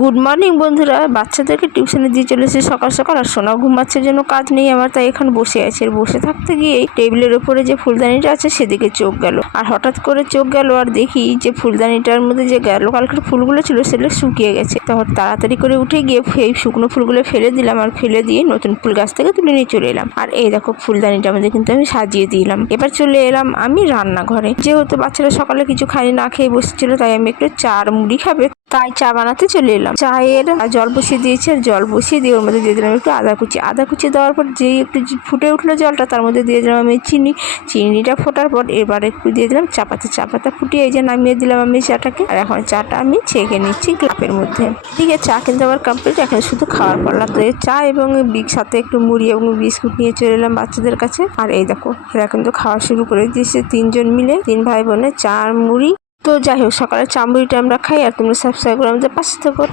Good morning বন্ধুরা, বাচ্চাদেরকে টিউশনে দিয়ে চলেছে সকাল সকাল। আর সোনা ঘুমাচ্ছে জন্য কাজ নেই আমার, তাই এখন বসে আছে। আর বসে থাকতে গিয়ে টেবিলের উপরে যে ফুলদানিটা আছে সেদিকে চোখ গেল। আর হঠাৎ করে চোখ গেল আর দেখি যে ফুলদানিটার মধ্যে যে গেল কালকের ফুলগুলো ছিল সেগুলো শুকিয়ে গেছে। তখন তাড়াতাড়ি করে উঠে গিয়ে এই শুকনো ফুলগুলো ফেলে দিলাম, আর ফেলে দিয়ে নতুন ফুল গাছ থেকে তুলে নিয়ে চলে এলাম। আর এই দেখো ফুলদানিটার মধ্যে কিন্তু আমি সাজিয়ে দিলাম। এবার চলে এলাম আমি রান্নাঘরে। যেহেতু বাচ্চারা সকালে কিছু খায়নি, না খেয়ে বসেছিল, তাই আমি একটু চা আর মুড়ি খাবে তাই চা বানাতে চলে এলাম। চায়ের জল বসিয়ে দিয়েছি, আর জল বসিয়ে দিয়ে ওর মধ্যে দিয়ে দিলাম একটু আদা কুচি দেওয়ার পর যেই একটু ফুটে উঠলো জলটা, তার মধ্যে দিয়ে দিলাম আমি চিনিটা ফোটার পর এবার একটু দিয়ে দিলাম চা পাতা ফুটিয়ে এই যে নামিয়ে দিলাম আমি চাটাকে। আর এখন চাটা আমি ছেঁকে নিচ্ছি কাপের মধ্যে। ঠিক আছে, চা কিন্তু আমার কমপ্লিট, এখন শুধু খাওয়ার পালা। তো এই চা এবং সাথে একটু মুড়ি এবং বিস্কুট নিয়ে চলে এলাম বাচ্চাদের কাছে। আর এই দেখো এরা কিন্তু খাওয়া শুরু করে দিয়েছে, 3 জন মিলে, 3 ভাই বোনের চা আর মুড়ি। তো যাই হোক, সকালে চা মুড়িটা আমরা খাই, আর তোমরা সাবস্ক্রাইব করে আমাদের পাশে থাকো।